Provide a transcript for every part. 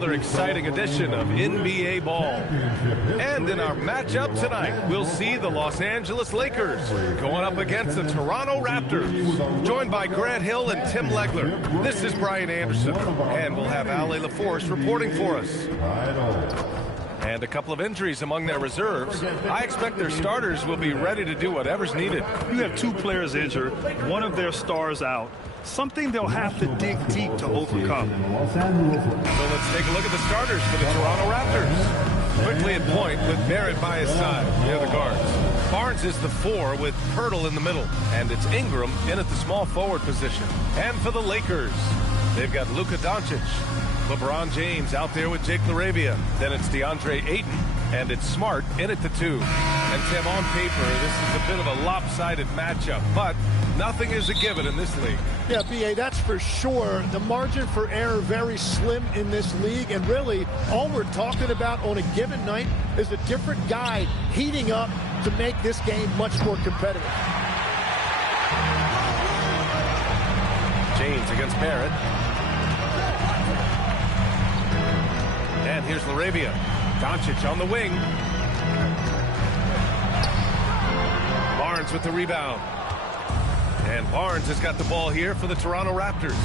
Another exciting edition of NBA ball. And in our matchup tonight, we'll see the Los Angeles Lakers going up against the Toronto Raptors. Joined by Grant Hill and Tim Legler. This is Brian Anderson, and we'll have Ale LaForce reporting for us. And a couple of injuries among their reserves. I expect their starters will be ready to do whatever's needed. You have two players injured, one of their stars out. Something they'll have to dig deep to overcome. So let's take a look at the starters for the Toronto Raptors. Quickly at point with Barrett by his side near the guards. Barnes is the 4 with Pirtle in the middle. And it's Ingram in at the small forward position. And for the Lakers, they've got Luka Doncic. LeBron James out there with Jake LaRavia. Then it's DeAndre Ayton, and it's Smart in at the 2. And Tim, on paper, this is a bit of a lopsided matchup, but nothing is a given in this league. Yeah, B.A., that's for sure. The margin for error very slim in this league, and really all we're talking about on a given night is a different guy heating up to make this game much more competitive. James against Barrett. And here's LaRavia. Doncic on the wing. Barnes with the rebound. And Barnes has got the ball here for the Toronto Raptors.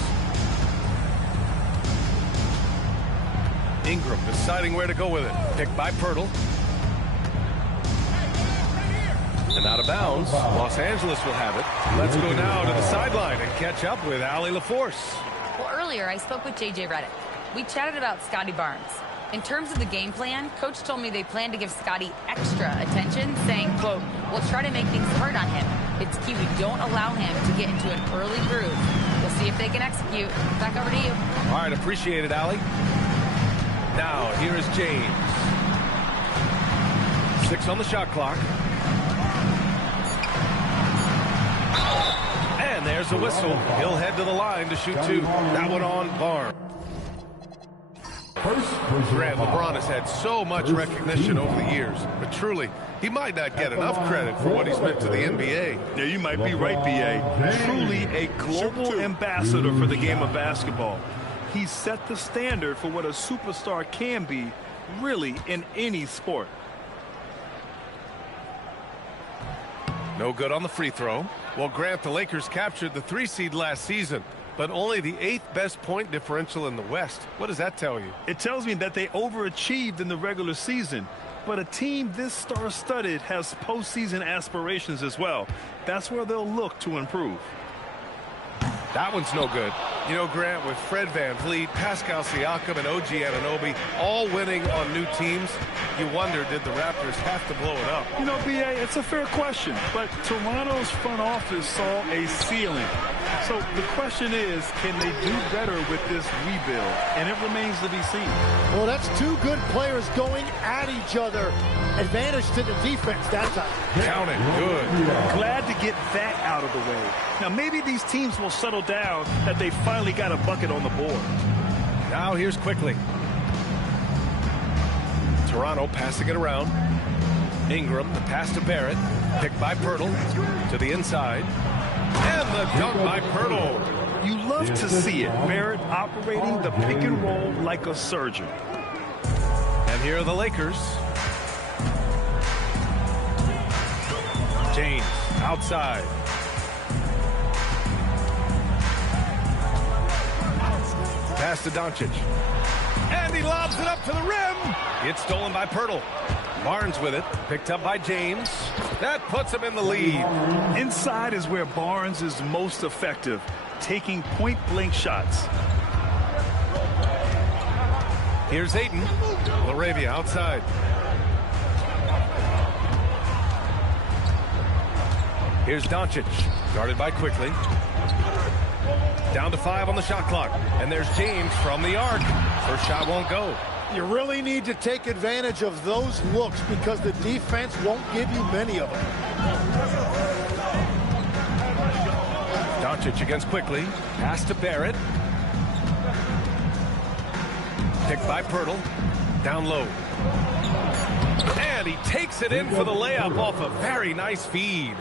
Ingram deciding where to go with it. Picked by Pirtle. And out of bounds. Los Angeles will have it. Let's go now to the sideline and catch up with Ale LaForce. Well, earlier I spoke with J.J. Redick. We chatted about Scotty Barnes. In terms of the game plan, Coach told me they plan to give Scotty extra attention, saying, quote, we'll try to make things hard on him. It's key we don't allow him to get into an early groove. We'll see if they can execute. Back over to you. All right, appreciate it, Ali. Now, here is James. 6 on the shot clock. And there's a whistle. He'll head to the line to shoot 2. That one on Barnes. Grant, LeBron has had so much recognition over the years, but truly, he might not get enough credit for what he's meant to the NBA. Yeah, you might be right, B.A. Truly a global ambassador for the game of basketball. He set the standard for what a superstar can be, really, in any sport. No good on the free throw. Well, Grant, the Lakers captured the 3 seed last season, but only the 8th best point differential in the West. What does that tell you? It tells me that they overachieved in the regular season. But a team this star-studded has postseason aspirations as well. That's where they'll look to improve. That one's no good. You know, Grant, with Fred VanVleet, Pascal Siakam, and OG Anunoby all winning on new teams, you wonder, did the Raptors have to blow it up? You know, B.A., it's a fair question, but Toronto's front office saw a ceiling. So the question is, can they do better with this rebuild? And it remains to be seen. Well, that's 2 good players going at each other. Advantage to the defense that time. Count it. Good. Glad to get that out of the way. Now, maybe these teams will settle down that they finally got a bucket on the board. Now here's quickly. Toronto passing it around. Ingram, the pass to Barrett. Picked by Pirtle to the inside. And the dunk by Pirtle. You love to see it. Barrett operating the pick and roll like a surgeon. And here are the Lakers. James outside. Pass to Doncic. And he lobs it up to the rim. It's stolen by Pirtle. Barnes with it. Picked up by James. That puts him in the lead. Inside is where Barnes is most effective, taking point-blank shots. Here's Ayton. LaRavia outside. Here's Doncic. Guarded by Quickly. Down to 5 on the shot clock. And there's James from the arc. First shot won't go. You really need to take advantage of those looks because the defense won't give you many of them. Doncic against Quickly. Pass to Barrett. Picked by Pirtle. Down low. And he takes it in for the layup off a very nice feed.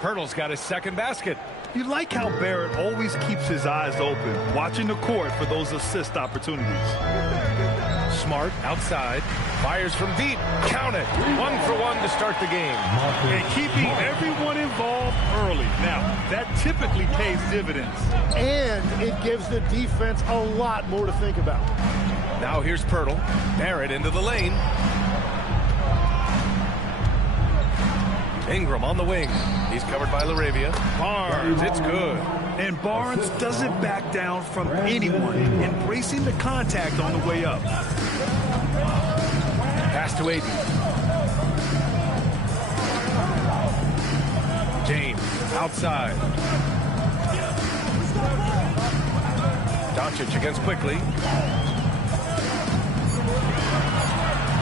Pirtle's got his second basket. You like how Barrett always keeps his eyes open, watching the court for those assist opportunities. Smart outside. Fires from deep. Count it. 1 for 1 to start the game. And keeping everyone involved early. Now, that typically pays dividends. And it gives the defense a lot more to think about. Now here's Pirtle. Barrett into the lane. Ingram on the wing. He's covered by LaRavia. Barnes, it's good. And Barnes doesn't back down from anyone, embracing the contact on the way up. Pass to Aiden. James outside. Doncic against Quickly.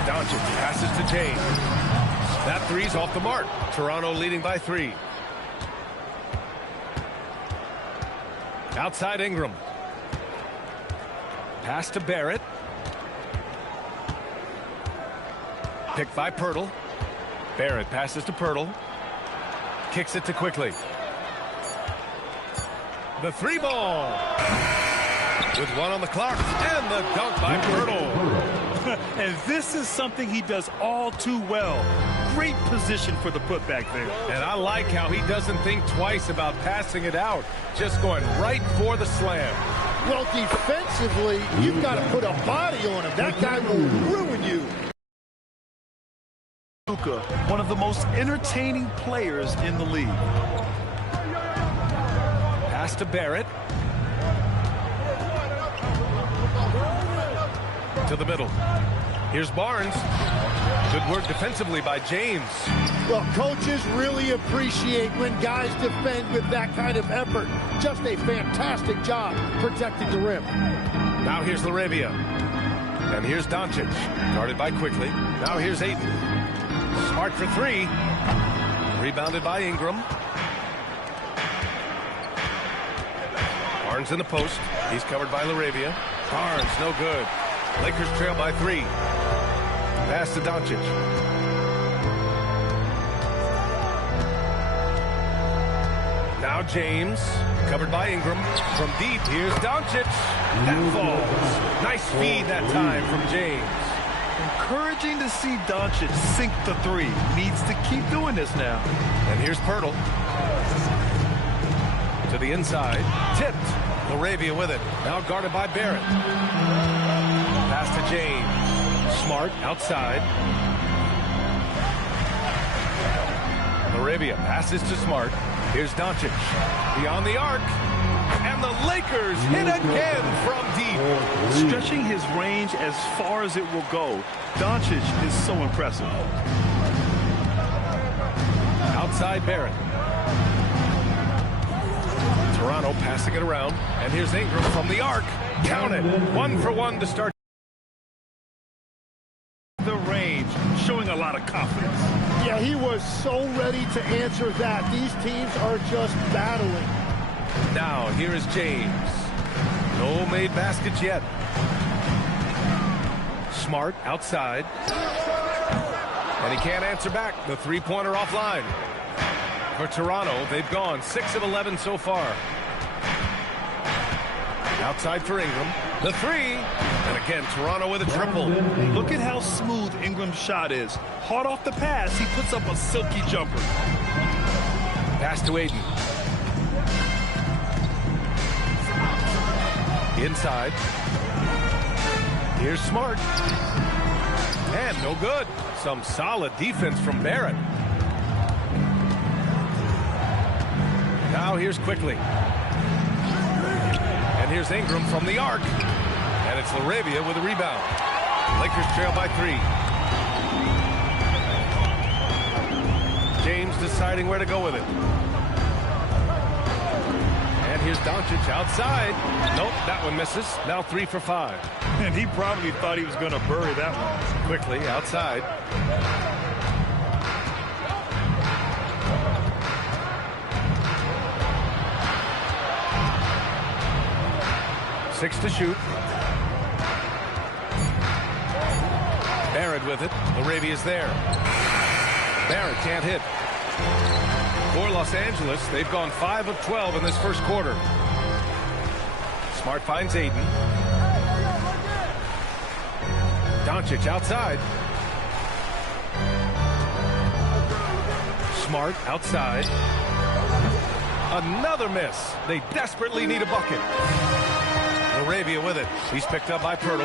Doncic passes to James. That three's off the mark. Toronto leading by 3. Outside Ingram. Pass to Barrett. Picked by Pirtle. Barrett passes to Pirtle. Kicks it to Quickly. The 3 ball. With 1 on the clock. And the dunk by Pirtle. And this is something he does all too well. Great position for the putback there. And I like how he doesn't think twice about passing it out. Just going right for the slam. Well, defensively, you've got to put a body on him. That guy will ruin you. Luka, one of the most entertaining players in the league. Pass to Barrett. To the middle. Here's Barnes. Good work defensively by James. Well, coaches really appreciate when guys defend with that kind of effort. Just a fantastic job protecting the rim. Now here's LaRavia. And here's Doncic. Guarded by Quickly. Now here's Aiden. Smart for 3. Rebounded by Ingram. Barnes in the post. He's covered by LaRavia. Barnes, no good. Lakers trail by 3. Pass to Doncic. Now James, covered by Ingram. From deep, here's Doncic. That falls. Nice feed that time from James. Encouraging to see Doncic sink the 3. Needs to keep doing this now. And here's Pirtle. To the inside. Tipped. LaRavia with it. Now guarded by Barrett. Pass to James. Smart outside. LaRavia passes to Smart. Here's Doncic. Beyond the arc. And the Lakers hit again from deep. Stretching his range as far as it will go. Doncic is so impressive. Outside Barrett. Toronto passing it around. And here's Ingram from the arc. Count it. 1 for 1 to start. The range, showing a lot of confidence. Yeah, he was so ready to answer that. These teams are just battling. Now, here is James. No made baskets yet. Smart outside. And he can't answer back. The 3-pointer offline. For Toronto, they've gone 6 of 11 so far. Outside for Ingram. The 3. And again, Toronto with a triple. Look at how smooth Ingram's shot is. Hard off the pass, he puts up a silky jumper. Pass to Aiden. Inside. Here's Smart. And no good. Some solid defense from Barrett. Now here's Quickly. And here's Ingram from the arc. And it's LaRavia with a rebound. Lakers trail by 3. James deciding where to go with it. And here's Doncic outside. Nope, that one misses. Now 3 for 5. And he probably thought he was going to bury that one. Quickly outside. Six to shoot. Barrett with it. LaRavia's there. Barrett can't hit. For Los Angeles, they've gone 5 of 12 in this first quarter. Smart finds Aiden. Doncic outside. Smart outside. Another miss. They desperately need a bucket. Arabia with it. He's picked up by Pirtle.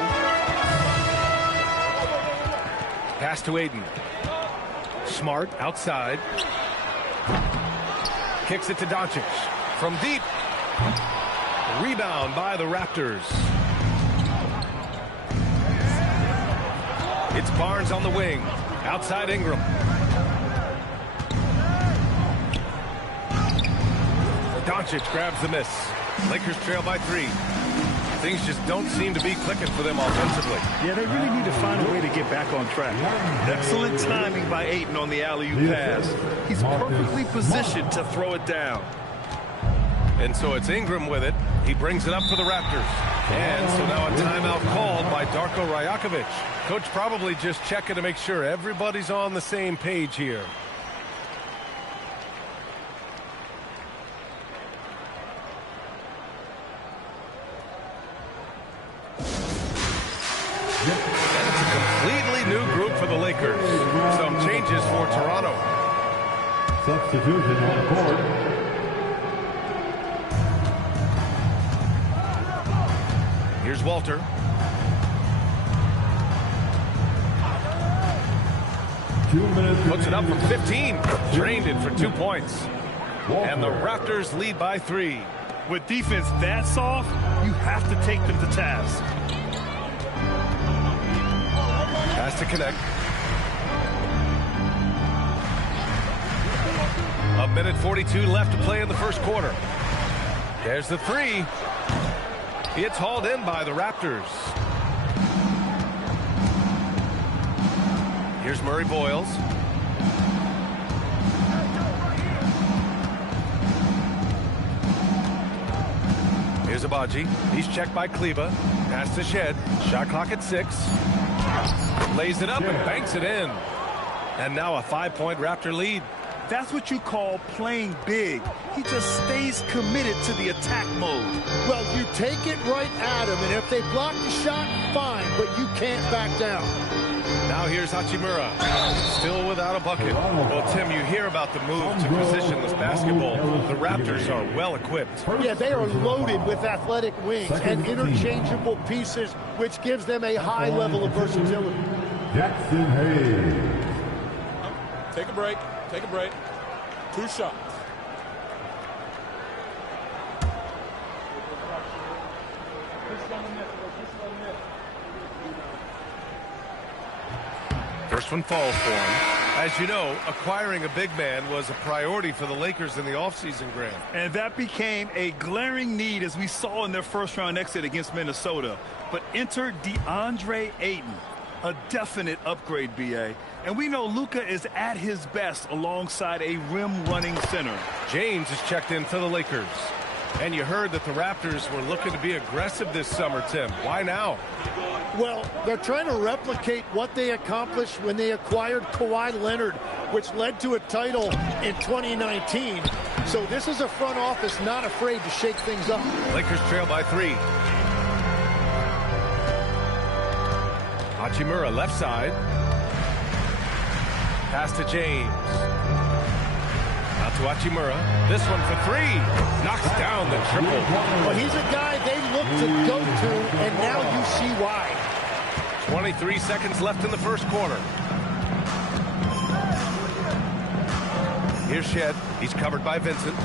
Pass to Aiden. Smart outside. Kicks it to Doncic. From deep. Rebound by the Raptors. It's Barnes on the wing. Outside Ingram. Doncic grabs the miss. Lakers trail by 3. Things just don't seem to be clicking for them offensively. Yeah, they really need to find a way to get back on track. Excellent timing by Ayton on the alley-oop pass. He's perfectly positioned to throw it down. And so it's Ingram with it. He brings it up for the Raptors. And so now a timeout called by Darko Rajakovic. Coach probably just checking to make sure everybody's on the same page here. And it's a completely new group for the Lakers. Some changes for Toronto. Substitution on the court. Here's Walter. Puts it up from 15. Drained it for 2 points. And the Raptors lead by 3. With defense that soft, you have to take them to task. Has to connect. A minute 42 left to play in the first quarter. There's the 3. It's hauled in by the Raptors. Here's Murray Boyles. Here's Abaji. He's checked by Kleba. Pass to Shed. Shot clock at 6. Lays it up and banks it in. And now a 5-point Raptor lead. That's what you call playing big. He just stays committed to the attack mode. Well, you take it right at him, and if they block the shot, fine, but you can't back down. Now here's Hachimura. Still without a bucket. Well, Tim, you hear about the move to position this basketball. The Raptors are well equipped. Yeah, they are loaded with athletic wings and interchangeable pieces, which gives them a high level of versatility. Jackson Hayes. Take a break. Take a break. 2 shots. First one falls for him. As you know, acquiring a big man was a priority for the Lakers in the offseason, Grant. And that became a glaring need as we saw in their first-round exit against Minnesota. But enter DeAndre Ayton. A definite upgrade, B.A. And we know Luka is at his best alongside a rim-running center. James is checked in for the Lakers. And you heard that the Raptors were looking to be aggressive this summer, Tim. Why now? Well, they're trying to replicate what they accomplished when they acquired Kawhi Leonard, which led to a title in 2019. So this is a front office not afraid to shake things up. Lakers trail by 3. Hachimura left side. Pass to James. Out to Hachimura. This one for 3. Knocks down the triple. Well, he's a guy they look to go to, and now you see why. 23 seconds left in the first quarter. Here's Shed. He's covered by Vincent.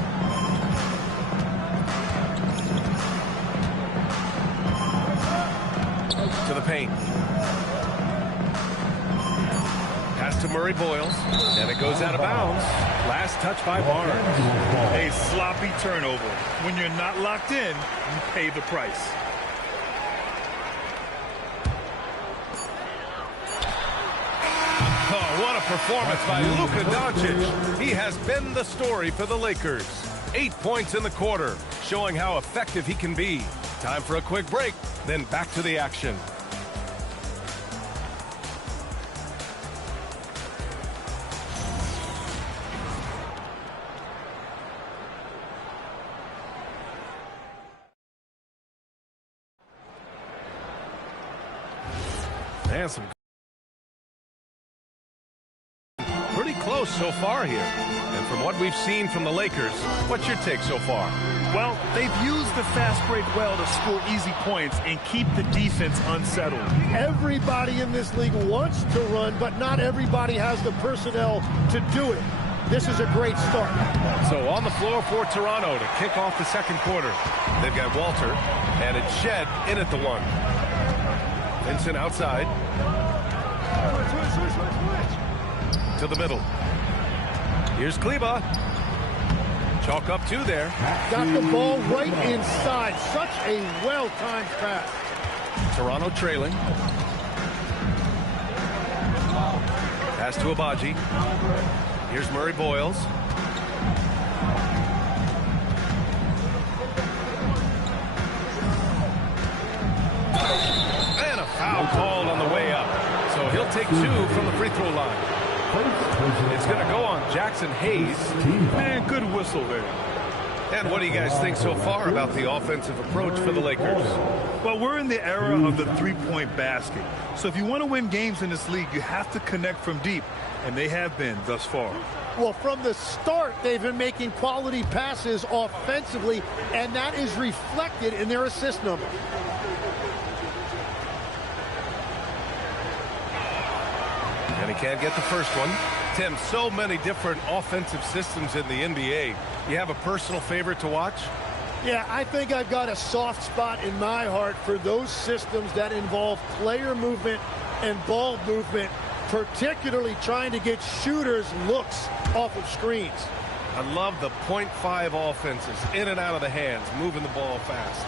To the paint. Pass to Murray Boyles. And it goes out of bounds. Last touch by Barnes. A sloppy turnover. When you're not locked in, you pay the price. Oh, what a performance by Luka Doncic. He has been the story for the Lakers. 8 points in the quarter, showing how effective he can be. Time for a quick break, then back to the action. And some close so far here. And from what we've seen from the Lakers, what's your take so far? Well, they've used the fast break well to score easy points and keep the defense unsettled. Everybody in this league wants to run, but not everybody has the personnel to do it. This is a great start. So on the floor for Toronto to kick off the second quarter. They've got Walter, and it's Shed in at the one. Vincent outside. To the middle. Here's Kleba. Chalk up two there. Got the ball right inside. Such a well-timed pass. Toronto trailing. Pass to Abaji. Here's Murray Boyles. And a foul called on the way up. So he'll take two from the free throw line. It's going to go on Jackson Hayes. Man, good whistle there. And what do you guys think so far about the offensive approach for the Lakers? Well, we're in the era of the three-point basket. So if you want to win games in this league, you have to connect from deep. And they have been thus far. Well, from the start, they've been making quality passes offensively, and that is reflected in their assist number. And he can't get the first one. Tim, so many different offensive systems in the NBA. You have a personal favorite to watch? Yeah, I think I've got a soft spot in my heart for those systems that involve player movement and ball movement, particularly trying to get shooters looks off of screens. I love the .5 offenses, in and out of the hands, moving the ball fast.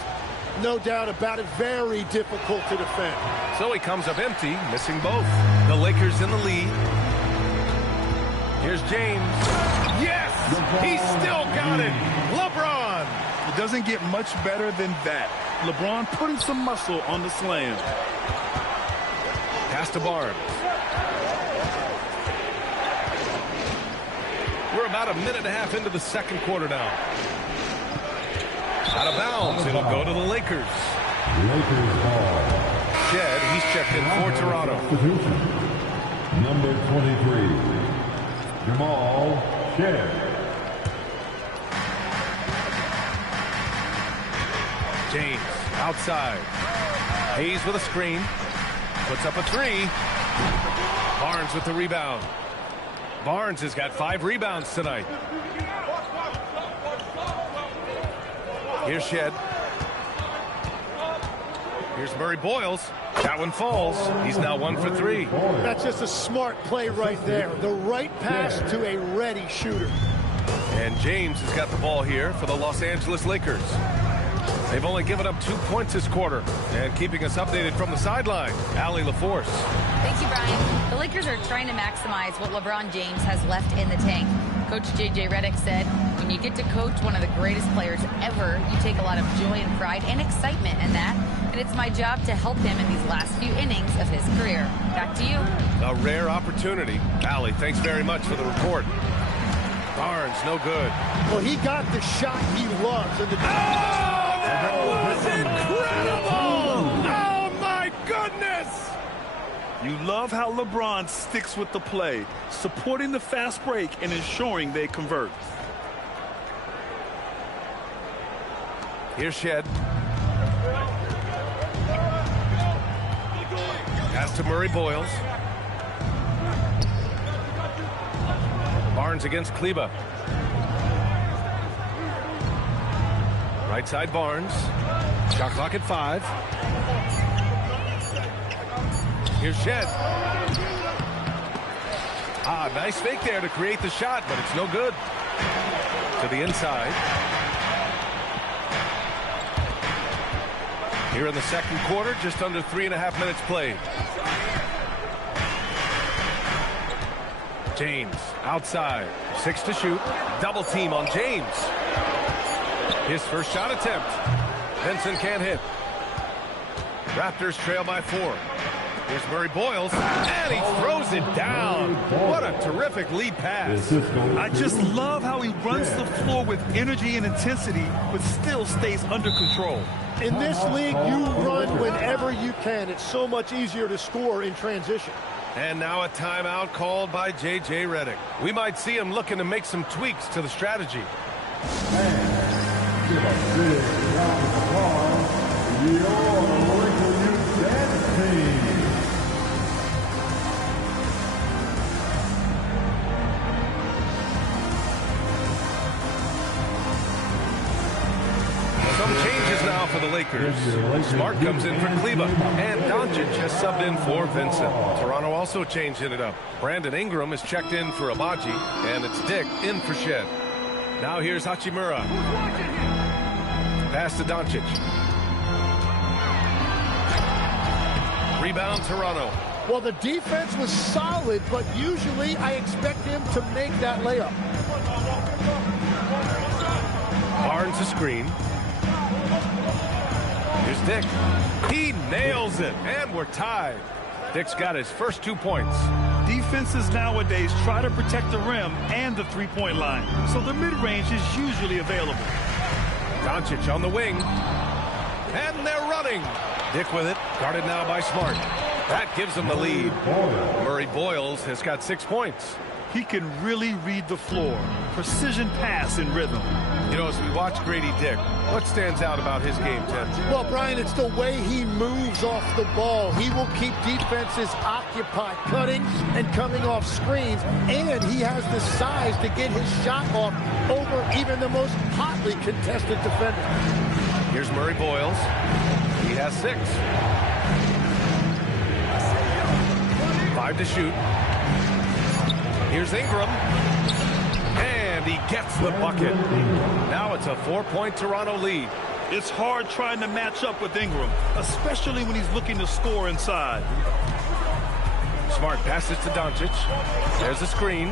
No doubt about it, very difficult to defend. So he comes up empty, missing both. The Lakers in the lead. Here's James. Yes! He still got it! LeBron! It doesn't get much better than that. LeBron putting some muscle on the slam. Pass to Barnes. We're about a minute and a half into the second quarter now. Out of bounds. It'll go to the Lakers. Lakers ball. Shed, he's checked in for Toronto. Substitution. Number 23, Jamal Shed. James outside. Hayes with a screen. Puts up a three. Barnes with the rebound. Barnes has got 5 rebounds tonight. Here's Shed. Here's Murray Boyles. That one falls. He's now 1 for 3. That's just a smart play right there. The right pass to a ready shooter. And James has got the ball here for the Los Angeles Lakers. They've only given up 2 points this quarter. And keeping us updated from the sideline, Allie LaForce. Thank you, Brian. The Lakers are trying to maximize what LeBron James has left in the tank. Coach J.J. Redick said, when you get to coach one of the greatest players ever, you take a lot of joy and pride and excitement in that. And it's my job to help him in these last few innings of his career. Back to you. A rare opportunity. Allie, thanks very much for the report. Barnes, no good. Well, he got the shot he loves. And That was incredible! Oh, my goodness! You love how LeBron sticks with the play, supporting the fast break and ensuring they convert. Here's Shed. Pass to Murray Boyles. Barnes against Kleba. Right side Barnes. Shot clock at 5. Here's Shed. Nice fake there to create the shot, but it's no good. To the inside. Here in the second quarter, just under 3.5 minutes played. James outside. 6 to shoot. Double team on James. His first shot attempt. Vincent can't hit. Raptors trail by 4. Here's Murray Boyles, and he throws it down. What a terrific lead pass. I just love how he runs the floor with energy and intensity, but still stays under control. in this league, you run whenever you can. It's so much easier to score in transition. And now a timeout called by J.J. Redick. We might see him looking to make some tweaks to the strategy. And give a big round of applause, your Laker Youth Dance Team. Some changes now for the Lakers. Smart comes in for Kleba, and Doncic has subbed in for Vincent. Toronto also changing it up. Brandon Ingram is checked in for Abaji, and it's Dick in for Shed. Now here's Hachimura. Pass to Doncic. Rebound Toronto. Well, the defense was solid, but usually I expect him to make that layup. Barnes a screen. Here's Dick. He nails it, and we're tied. Dick's got his first 2 points. Defenses nowadays try to protect the rim and the three-point line, so the mid-range is usually available. Doncic on the wing. And they're running. Dick with it, guarded now by Smart. That gives them the lead. Murray Boyles has got 6 points. He can really read the floor. Precision pass and rhythm. You know, as we watch Grady Dick, what stands out about his game, Tim? Well, Brian, it's the way he moves off the ball. He will keep defenses occupied, cutting and coming off screens, and he has the size to get his shot off over even the most hotly contested defender. Here's Murray Boyles. He has 6. 5 to shoot. Here's Ingram. And he gets the bucket. Now it's a 4-point Toronto lead. It's hard trying to match up with Ingram, especially when he's looking to score inside. Smart passes to Doncic. There's a screen.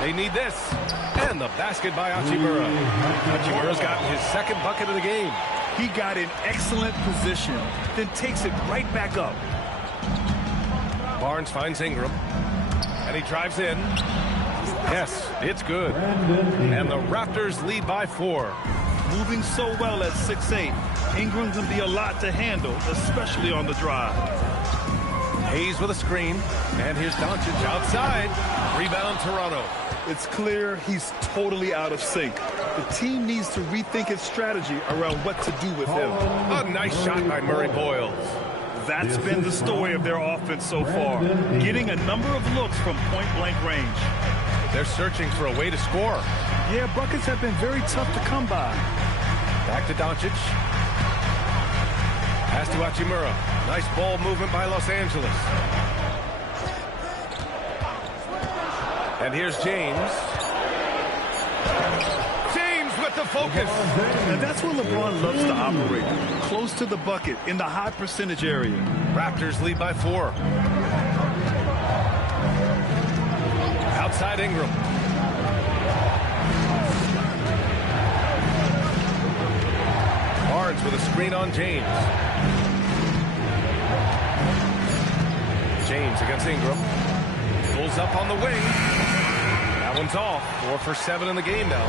They need this. And the basket by Hachimura. Hachimura's gotten his second bucket of the game. He got in excellent position, then takes it right back up. Barnes finds Ingram. And he drives in. Yes, it's good. And the Raptors lead by 4. Moving so well at 6'8", Ingram can be a lot to handle, especially on the drive. Hayes with a screen. And here's Doncic outside. Rebound Toronto. It's clear he's totally out of sync. The team needs to rethink its strategy around what to do with him. A nice shot by Murray Boyles. That's been the story of their offense so far, getting a number of looks from point-blank range. They're searching for a way to score. Yeah, buckets have been very tough to come by. Back to Doncic. Pass to Hachimura. Nice ball movement by Los Angeles. And here's James. James with the focus. And that's where LeBron loves to operate. Close to the bucket in the high percentage area. Raptors lead by 4. Outside Ingram. Barnes with a screen on James. James against Ingram. Pulls up on the wing. That one's off. 4 for 7 in the game now.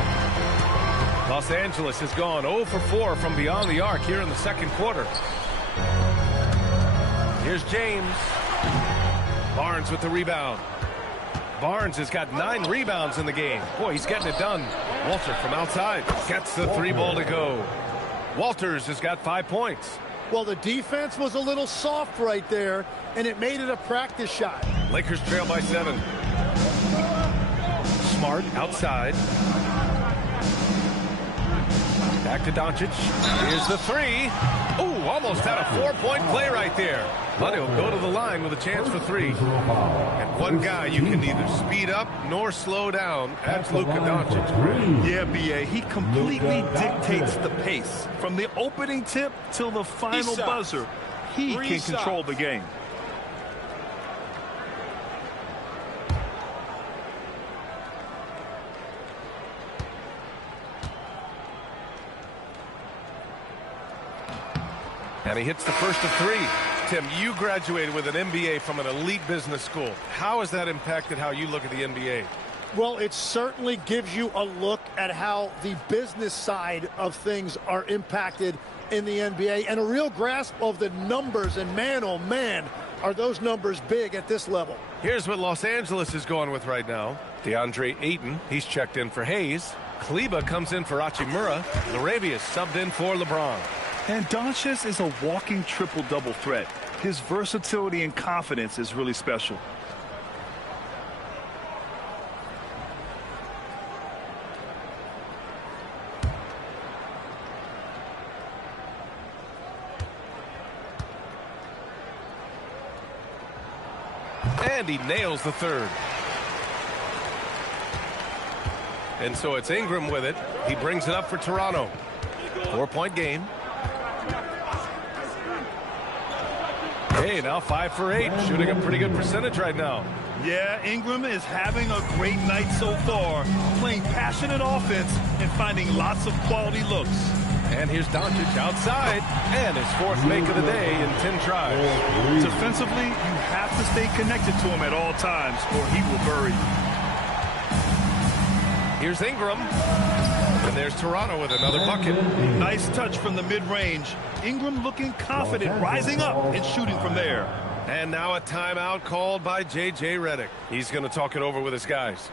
Los Angeles has gone 0 for 4 from beyond the arc here in the second quarter. Here's James. Barnes with the rebound. Barnes has got 9 rebounds in the game. Boy, he's getting it done. Walter from outside gets the 3 ball to go. Walters has got 5 points. Well, the defense was a little soft right there, and it made it a practice shot. Lakers trail by 7. Smart outside. Back to Doncic. Here's the 3. Ooh, almost had a 4-point play right there. But he'll go to the line with a chance for 3. And one guy you can neither speed up nor slow down. That's Luka Doncic. Yeah, B.A., he completely dictates the pace. From the opening tip till the final buzzer, he can control the game. And he hits the first of 3. Tim, you graduated with an MBA from an elite business school. How has that impacted how you look at the NBA? Well, it certainly gives you a look at how the business side of things are impacted in the NBA and a real grasp of the numbers. And man, oh man, are those numbers big at this level. Here's what Los Angeles is going with right now. DeAndre Ayton, he's checked in for Hayes. Kleba comes in for Hachimura. Larabia's subbed in for LeBron. And Doncic is a walking triple-double threat. His versatility and confidence is really special. And he nails the third. And so it's Ingram with it. He brings it up for Toronto. 4-point game. Hey, now 5 for 8. Shooting a pretty good percentage right now. Yeah, Ingram is having a great night so far. Playing passionate offense and finding lots of quality looks. And here's Doncic outside. And his 4th make of the day in 10 tries. Defensively, you have to stay connected to him at all times or he will bury you. Here's Ingram. And there's Toronto with another bucket. Nice touch from the mid-range. Ingram looking confident, rising up and shooting from there. And now a timeout called by J.J. Redick. He's going to talk it over with his guys.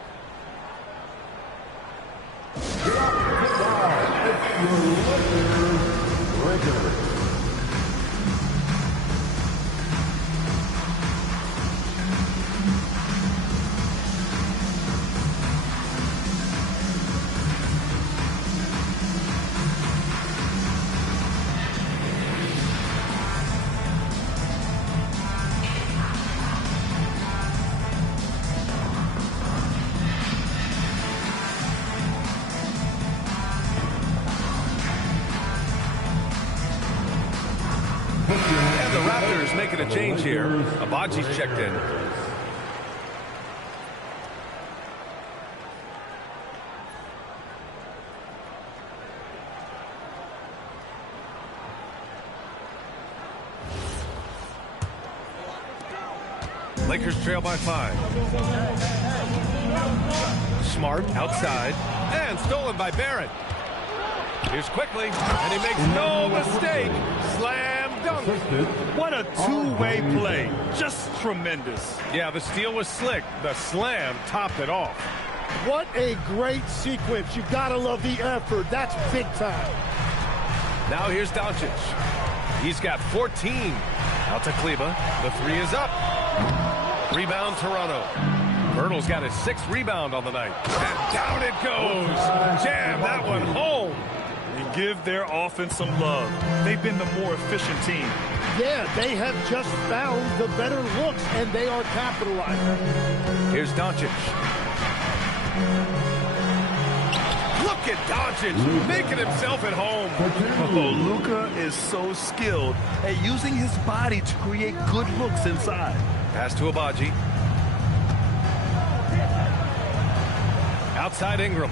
And the Raptors making a change here. Abaji's checked in. Lakers trail by 5. Smart outside and stolen by Barrett. Here's quickly, and he makes no mistake. Slam dunk. What a two-way play. Just tremendous. Yeah, the steal was slick. The slam topped it off. What a great sequence. You gotta love the effort. That's big time. Now here's Doncic. He's got 14. Out to Kleba. The 3 is up. Rebound Toronto. Pirtle's got his 6th rebound on the night. And down it goes. Jam that one home. And give their offense some love. They've been the more efficient team. Yeah, they have just found the better looks, and they are capitalizing. Here's Doncic. Look at Doncic making himself at home. Oh, Luka is so skilled at using his body to create good looks inside. Pass to Abaji. Outside Ingram.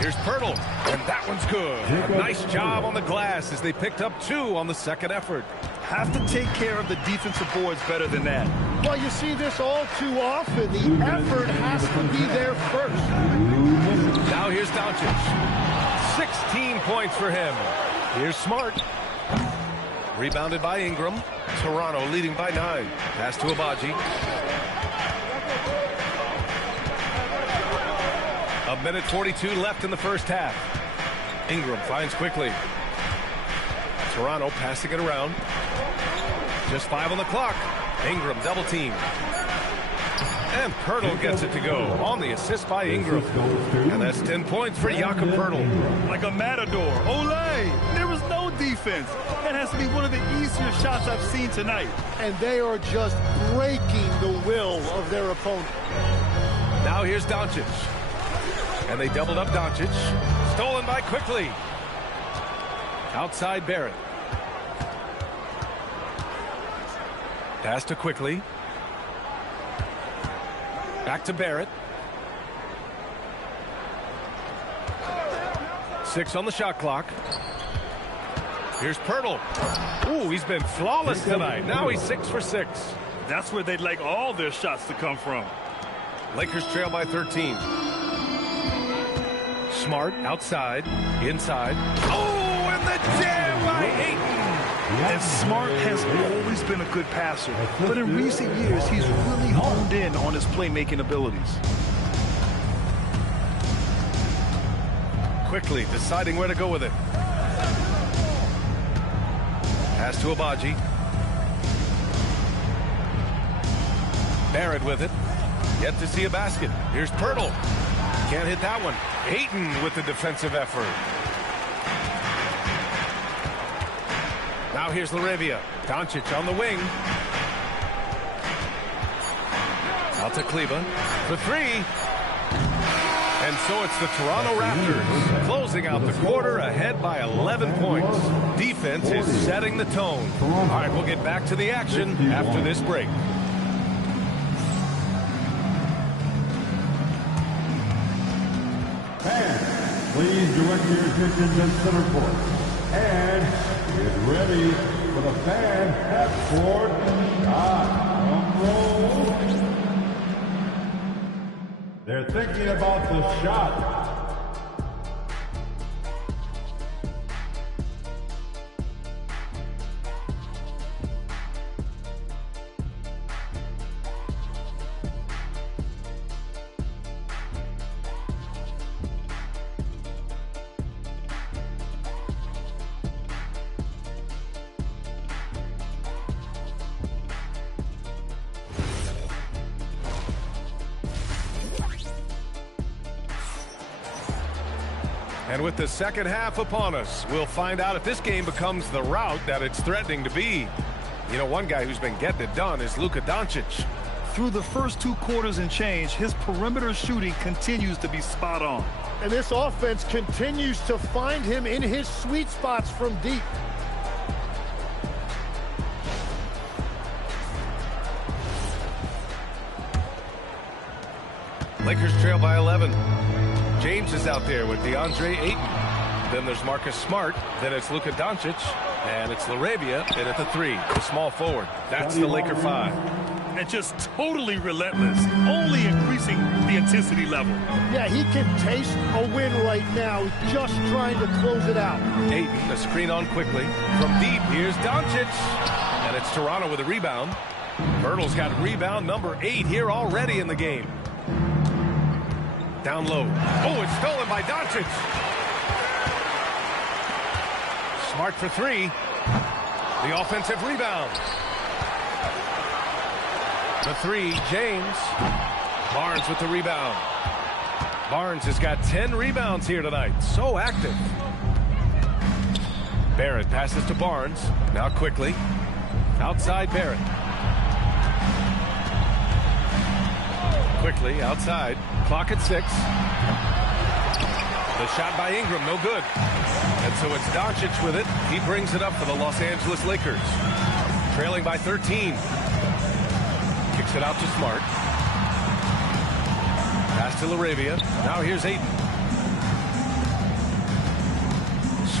Here's Pirtle, and that one's good. A nice job on the glass as they picked up 2 on the second effort. Have to take care of the defensive boards better than that. Well, you see this all too often. The effort has to be there first. Now here's Doncic. 16 points for him. Here's Smart. Rebounded by Ingram. Toronto leading by 9. Pass to Abaji. A minute 42 left in the first half. Ingram finds quickly. Toronto passing it around. Just 5 on the clock. Ingram double team. And Pirtle gets it to go on the assist by Ingram. And that's 10 points for Jakob Pirtle. Like a matador. Olay! There was no defense. That has to be one of the easier shots I've seen tonight. And they are just breaking the will of their opponent. Now here's Doncic. And they doubled up Doncic. Stolen by Quickly. Outside Barrett. Pass to Quickly. Back to Barrett. 6 on the shot clock. Here's Pirtle. Ooh, he's been flawless tonight. Now he's 6 for 6. That's where they'd like all their shots to come from. Lakers trail by 13. Smart outside, inside. Oh, and the jam by Ayton. And Smart has always been a good passer, but in recent years, he's really honed in on his playmaking abilities. Quickly deciding where to go with it. Pass to Abaji. Barrett with it. Yet to see a basket. Here's Pirtle. Can't hit that one. Ayton with the defensive effort. Now here's Laravia. Doncic on the wing. Out to Kleba for three. And so it's the Toronto Raptors closing out the quarter ahead by 11 points. Defense is setting the tone. All right, we'll get back to the action after this break. Fans, please direct your attention to center court. And get ready for the fan half-court shot. Drum roll. They're thinking about the shot. And with the second half upon us, we'll find out if this game becomes the rout that it's threatening to be. You know, one guy who's been getting it done is Luka Doncic. Through the first 2 quarters and change, his perimeter shooting continues to be spot on. And this offense continues to find him in his sweet spots from deep. Lakers trail by 11. James is out there with DeAndre Ayton. Then there's Marcus Smart. Then it's Luka Doncic. And it's Laravia in at the 3, the small forward. That's the Laker 5. And just totally relentless, only increasing the intensity level. Yeah, he can taste a win right now, just trying to close it out. Ayton, the screen on quickly. From deep, here's Doncic. And it's Toronto with a rebound. Pirtle's got rebound number 8 here already in the game. Down low. Oh, it's stolen by Doncic. Smart for 3. The offensive rebound. The 3, James. Barnes with the rebound. Barnes has got 10 rebounds here tonight. So active. Barrett passes to Barnes. Now quickly. Outside Barrett. Quickly outside. Clock at 6. The shot by Ingram, no good. And so it's Doncic with it. He brings it up for the Los Angeles Lakers. Trailing by 13. Kicks it out to Smart. Pass to Laravia. Now here's Ayton.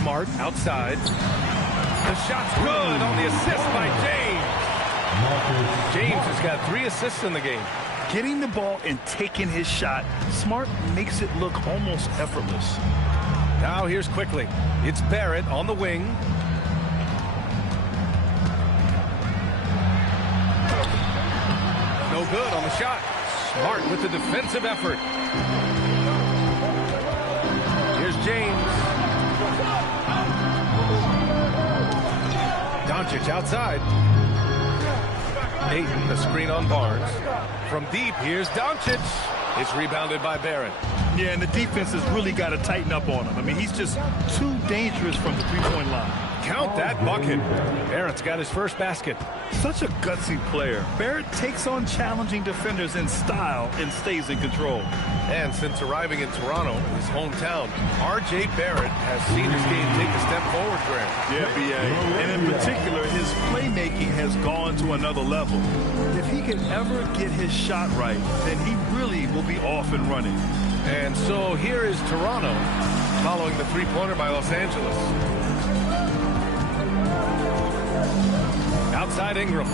Smart outside. The shot's good on the assist by James. James has got 3 assists in the game. Getting the ball and taking his shot, Smart makes it look almost effortless. Now here's quickly. It's Barrett on the wing. No good on the shot. Smart with the defensive effort. Here's James. Doncic outside. Ayton, the screen on Barnes. From deep, here's Doncic. It's rebounded by Barrett. Yeah, and the defense has really got to tighten up on him. I mean, he's just too dangerous from the three-point line. Count that bucket. Barrett's got his first basket. Such a gutsy player. Barrett takes on challenging defenders in style and stays in control. And since arriving in Toronto, his hometown, R.J. Barrett has seen his game take a step forward, Grant. Yeah, B.A. And in particular, his playmaking has gone to another level. If he can ever get his shot right, then he really will be off and running. And so here is Toronto following the three-pointer by Los Angeles. Outside Ingram.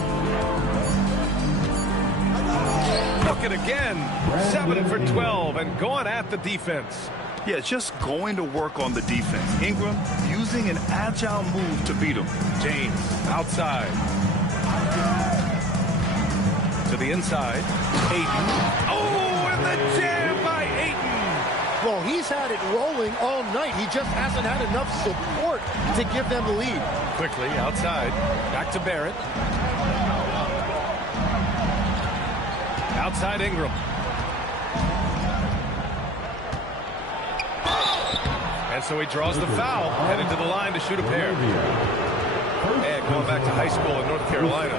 Look at again. 7 for 12 and going at the defense. Yeah, just going to work on the defense. Ingram using an agile move to beat him. James outside. To the inside. Ayton. Oh, and the jam by Ayton. Well, he's had it rolling all night. He just hasn't had enough support to give them the lead. Quickly outside. Back to Barrett. Outside Ingram. And so he draws the foul, headed to the line to shoot a pair. And going back to high school in North Carolina,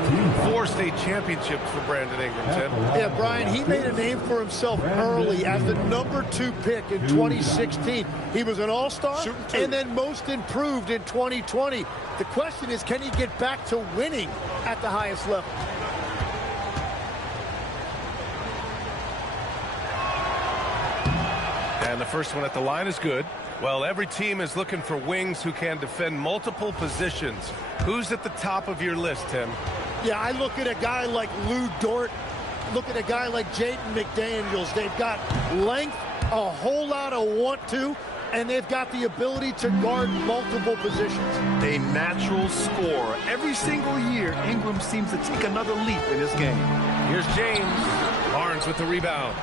4 state championships for Brandon Ingram, Tim. Yeah, Brian, he made a name for himself early as the #2 pick in 2016. He was an all-star and then most improved in 2020. The question is, can he get back to winning at the highest level? And the first one at the line is good. Well, every team is looking for wings who can defend multiple positions. Who's at the top of your list, Tim? Yeah, I look at a guy like Lou Dort. Look at a guy like Jaden McDaniels. They've got length, a whole lot of want-to, and they've got the ability to guard multiple positions. A natural scorer. Every single year, Ingram seems to take another leap in his game. Here's James. Barnes with the rebound.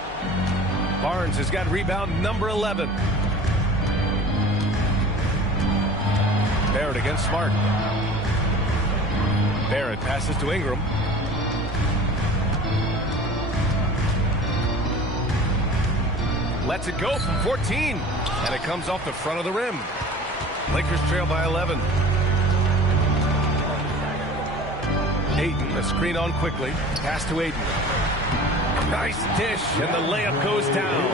Barnes has got rebound number 11. Barrett against Smart. Barrett passes to Ingram. Lets it go from 14. And it comes off the front of the rim. Lakers trail by 11. Ayton, a screen on quickly. Pass to Ayton. Nice dish, and the layup goes down.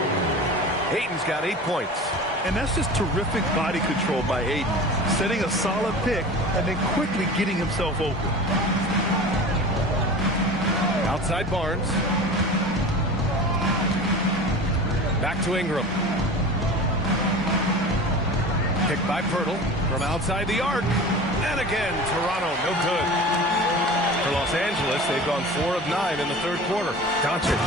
Ayton's got 8 points. And that's just terrific body control by Ayton. Setting a solid pick and then quickly getting himself open. Outside Barnes. Back to Ingram. Picked by Pirtle from outside the arc. And again, Toronto, no good. For Los Angeles, they've gone 4 of 9 in the third quarter. Doncic.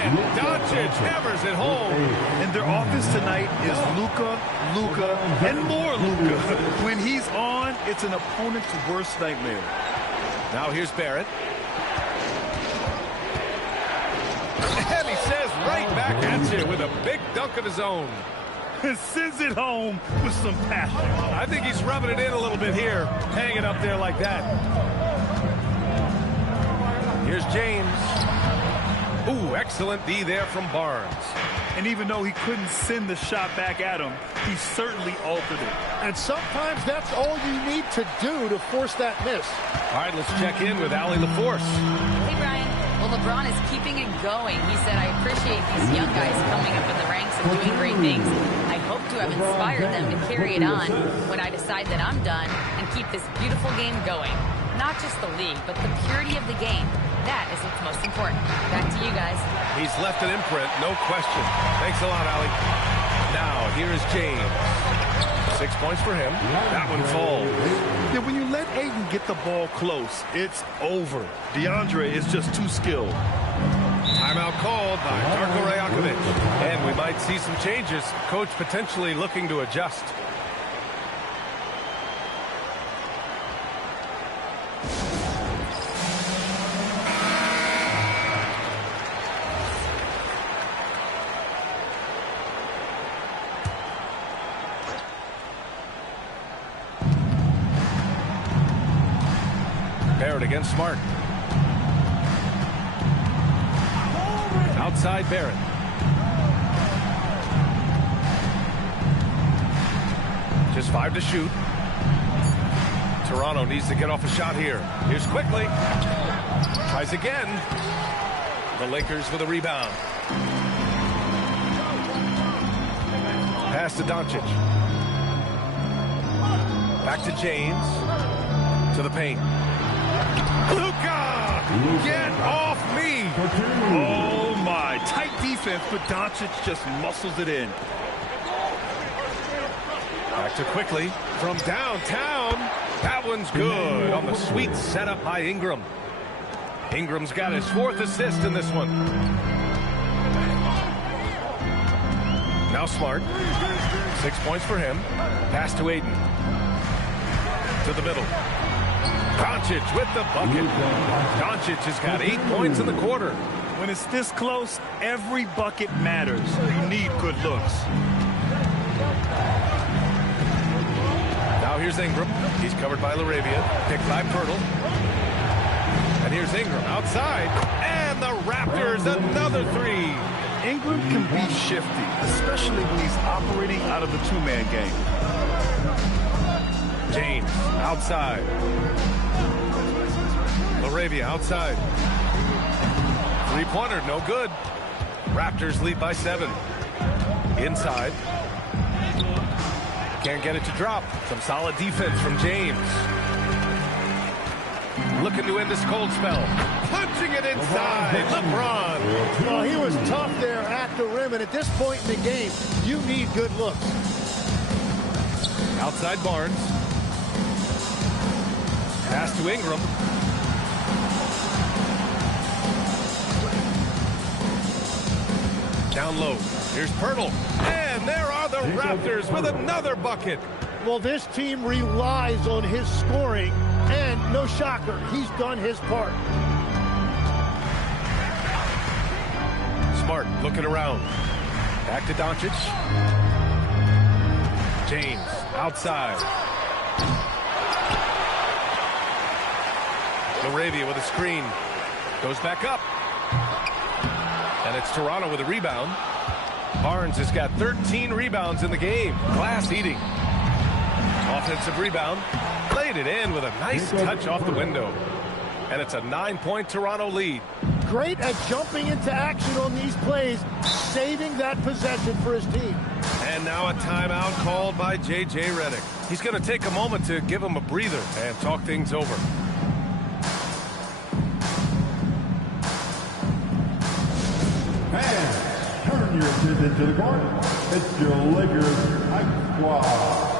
And Doncic hammers it home. And their offense tonight is Luka, and more Luka. When he's on, it's an opponent's worst nightmare. Now here's Barrett. And he says right back at you with a big dunk of his own. And sends it home with some passion. I think he's rubbing it in a little bit here, hanging up there like that. Here's James. Ooh, excellent D there from Barnes. And even though he couldn't send the shot back at him, he certainly altered it. And sometimes that's all you need to do to force that miss. All right, let's check in with Allie LaForce. Hey, Brian. Well, LeBron is keeping it going. He said, I appreciate these young guys coming up in the ranks and doing great things. I hope to have inspired them to carry it on when I decide that I'm done and keep this beautiful game going. Not just the league, but the purity of the game. That is what's most important. Back to you guys. He's left an imprint, no question. Thanks a lot, Allie. Now, here is James. 6 points for him. That one falls. Yeah, when you let Ayton get the ball close, it's over. DeAndre is just too skilled. Timeout called by Darko Rajakovic. And we might see some changes. Coach potentially looking to adjust. Barrett against Smart. Outside Barrett. Just 5 to shoot. Toronto needs to get off a shot here. Here's quickly. Tries again. The Lakers with a rebound. Pass to Doncic. Back to James. To the paint. Luka! Get off me! Oh, my. Tight defense, but Doncic just muscles it in. Back to quickly from downtown. That one's good on the sweet setup by Ingram. Ingram's got his 4th assist in this one. Now Smart. 6 points for him. Pass to Aiden. To the middle. Doncic with the bucket. Doncic has got 8 points in the quarter. When it's this close, every bucket matters. You need good looks. Now here's Ingram. He's covered by Laravia. Picked by Pirtle. And here's Ingram outside. And the Raptors, another three. Ingram can be shifty, especially when he's operating out of the two-man game. James outside. Laravia outside. Three-pointer, no good. Raptors lead by 7. Inside. Can't get it to drop. Some solid defense from James. Looking to end this cold spell. Punching it inside. LeBron. Well, he was tough there at the rim, and at this point in the game, you need good looks. Outside Barnes. Pass to Ingram. Down low. Here's Pirtle. And there are the Raptors with another bucket. Well, this team relies on his scoring, and no shocker, he's done his part. Smart looking around. Back to Doncic. James outside. Laravia with a screen. Goes back up. And it's Toronto with a rebound. Barnes has got 13 rebounds in the game. Glass eating. Offensive rebound. Played it in with a nice touch off the window. And it's a 9-point Toronto lead. Great at jumping into action on these plays, saving that possession for his team. And now a timeout called by J.J. Redick. He's going to take a moment to give him a breather and talk things over. And turn your attention to the court. It's your Lakers Hype Squad.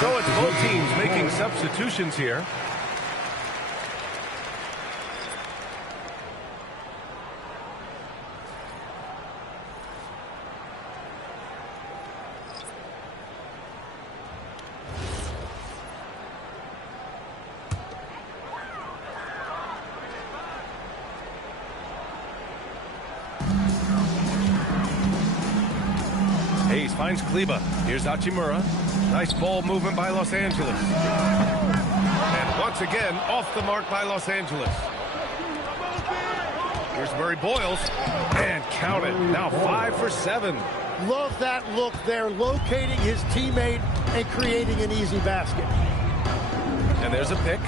So it's both teams making substitutions here. Hayes finds Kleba. Here's Hachimura. Nice ball movement by Los Angeles. And once again, off the mark by Los Angeles. Here's Murray Boyles. And count it. Now 5 for 7. Love that look there, locating his teammate and creating an easy basket. And there's a pick.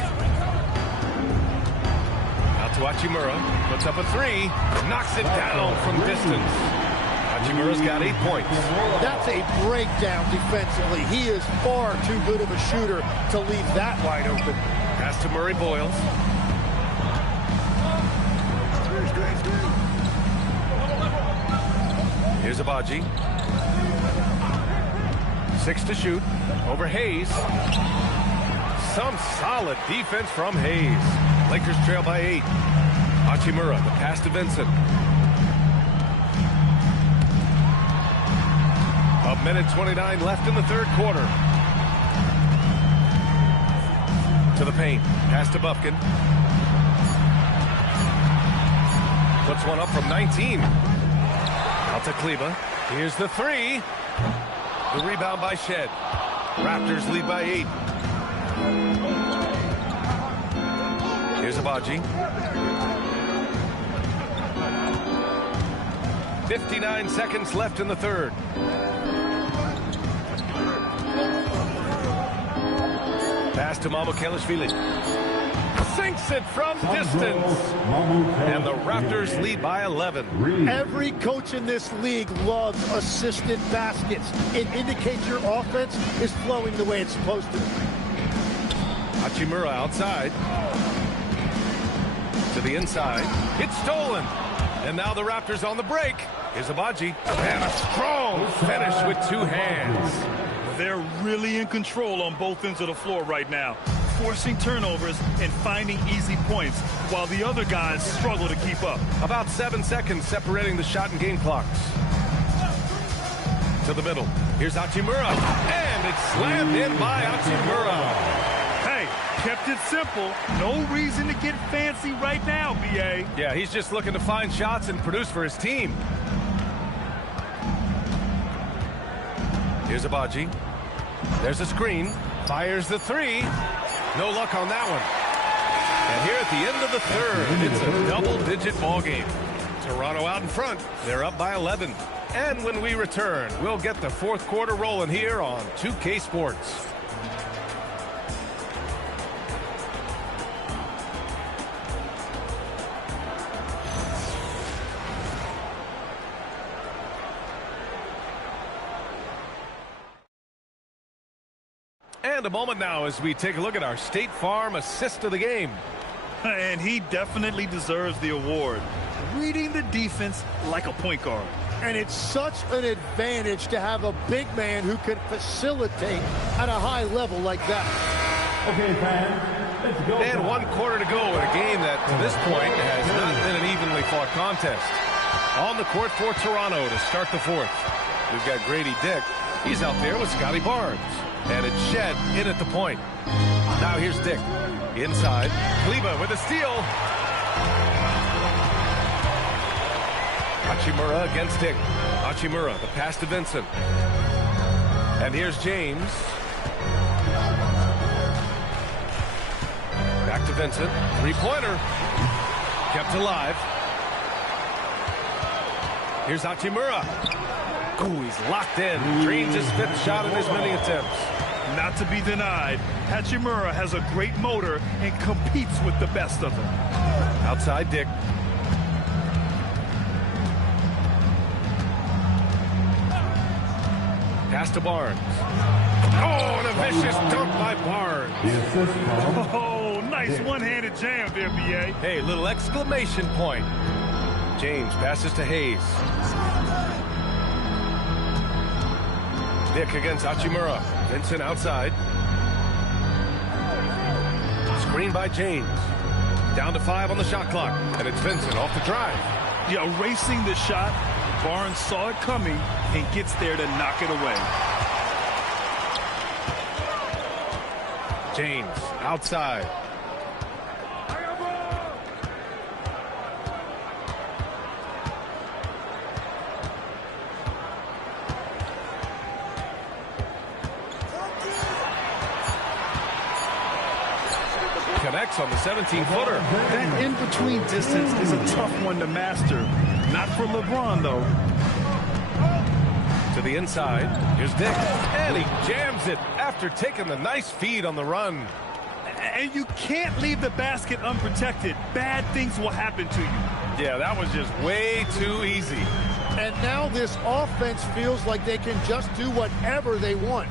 Out to Hachimura. Puts up a 3. Knocks it down from distance. Hachimura's got 8 points. That's a breakdown defensively. He is far too good of a shooter to leave that wide open. Pass to Murray Boyles. Here's Abaji. 6 to shoot. Over Hayes. Some solid defense from Hayes. Lakers trail by 8. Hachimura, the pass to Vincent. A minute 29 left in the third quarter. To the paint. Pass to Bufkin. Puts one up from 19. Out to Kleba. Here's the three. The rebound by Shed. Raptors lead by 8. Here's Abaji. 59 seconds left in the third. Pass to Mamukelashvili. Sinks it from distance. And the Raptors lead by 11. Every coach in this league loves assisted baskets. It indicates your offense is flowing the way it's supposed to. Hachimura outside. To the inside. It's stolen. And now the Raptors on the break. Here's Abaji. And a strong finish with 2 hands. They're really in control on both ends of the floor right now, forcing turnovers and finding easy points, while the other guys struggle to keep up. About 7 seconds separating the shot and game clocks. To the middle. Here's Hachimura. And it's slammed in by Hachimura. Hey, kept it simple. No reason to get fancy right now, B.A. Yeah, he's just looking to find shots and produce for his team. Here's Abaji. There's a screen. Fires the three. No luck on that one. And here at the end of the third, it's a double-digit ball game. Toronto out in front. They're up by 11. And when we return, we'll get the fourth quarter rolling here on 2K Sports. And a moment now as we take a look at our State Farm assist of the game. And he definitely deserves the award. Reading the defense like a point guard. And it's such an advantage to have a big man who can facilitate at a high level like that. Okay, fans, let's go. And 1 quarter to go in a game that, to this point, has not been an evenly fought contest. On the court for Toronto to start the fourth. We've got Grady Dick. He's out there with Scotty Barnes. And it's Shed in at the point. Now here's Dick. Inside. Kleba with a steal. Hachimura against Dick. Hachimura, the pass to Vincent. And here's James. Back to Vincent. Three-pointer. Kept alive. Here's Hachimura. Ooh, he's locked in. Drains his 5th shot in as many attempts. Not to be denied, Hachimura has a great motor and competes with the best of them. Outside Dick. Pass to Barnes. Oh, and a vicious dunk by Barnes. Oh, nice one-handed jam there, B.A. Hey, little exclamation point. James passes to Hayes. Dick against Hachimura. Vincent outside. Screen by James. Down to 5 on the shot clock. And it's Vincent off the drive. Yeah, erasing the shot. Barnes saw it coming and gets there to knock it away. James outside. Connects on the 17-footer. That in-between distance is a tough one to master. Not for LeBron, though. To the inside. Here's Dick. And he jams it after taking the nice feed on the run. And you can't leave the basket unprotected. Bad things will happen to you. Yeah, that was just way too easy. And now this offense feels like they can just do whatever they want.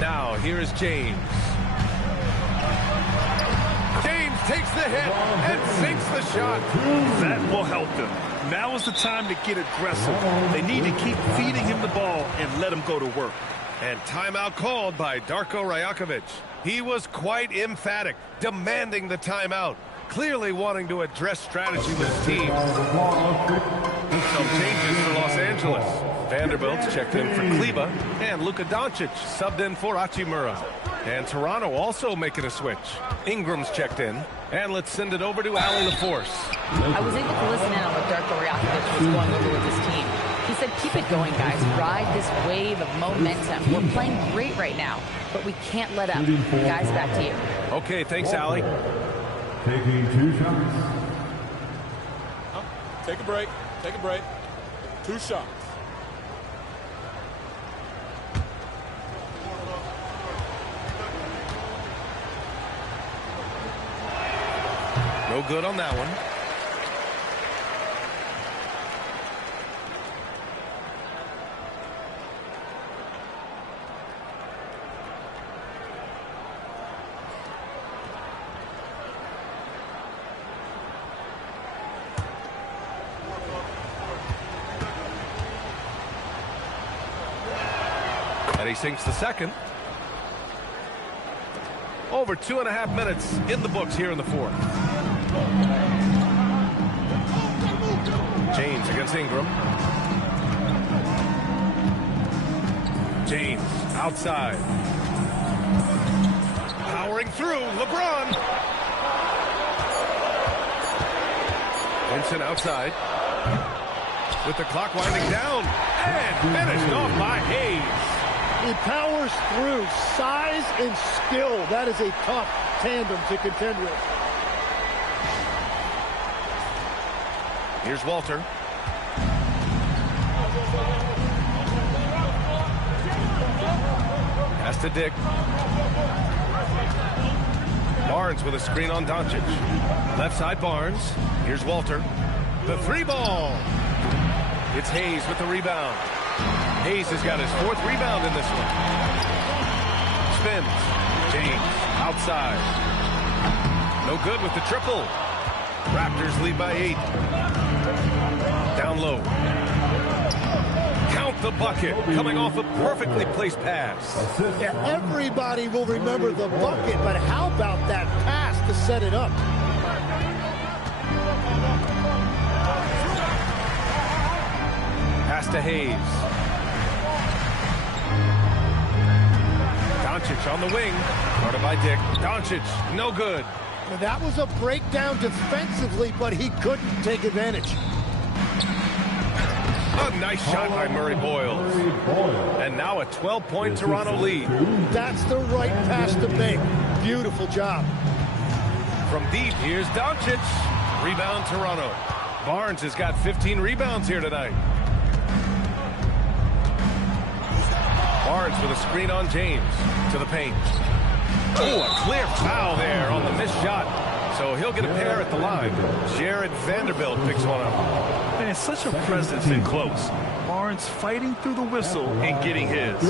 Now, here is James. James takes the hit and sinks the shot. That will help them. Now is the time to get aggressive. They need to keep feeding him the ball and let him go to work. And timeout called by Darko Rajakovic. He was quite emphatic, demanding the timeout, clearly wanting to address strategy with his team. Some changes for Los Angeles. Vanderbilt's checked in for Kleba, and Luka Doncic subbed in for Hachimura. And Toronto also making a switch. Ingram's checked in, and let's send it over to Allie LaForce. I was able to listen in on what Darko Rajakovic was going over with his team. He He said, keep it going, guys. Ride this wave of momentum. We're playing great right now, but we can't let up. Guys, back to you. Okay, thanks, Allie. Taking 2 shots. Take a break. Take a break. 2 shots. No good on that one. And he sinks the second. Over 2.5 minutes in the books here in the fourth. James against Ingram. James outside. Powering through. LeBron. Vincent outside. With the clock winding down. And finished off by Hayes. He powers through. Size and skill. That is a tough tandem to contend with. Here's Walter. Pass to Dick. Barnes with a screen on Doncic. Left side Barnes. Here's Walter. The 3 ball. It's Hayes with the rebound. Hayes has got his 4th rebound in this one. Spins. James outside. No good with the triple. Raptors lead by 8. Down low. Count the bucket. Coming off a perfectly placed pass. Yeah, everybody will remember the bucket, but how about that pass to set it up? Pass to Hayes. Doncic on the wing. Guarded by Dick. Doncic, no good. Now, that was a breakdown defensively, but he couldn't take advantage. A nice shot by Murray Boyles. And now a 12-point Toronto lead. That's the right pass to make. Beautiful job. From deep, here's Doncic. Rebound Toronto. Barnes has got 15 rebounds here tonight. Barnes with a screen on James. To the paint. Oh, a clear foul there on the missed shot. So he'll get a pair at the line. Jared Vanderbilt picks one up. Man, such a presence in close. Barnes fighting through the whistle and getting his.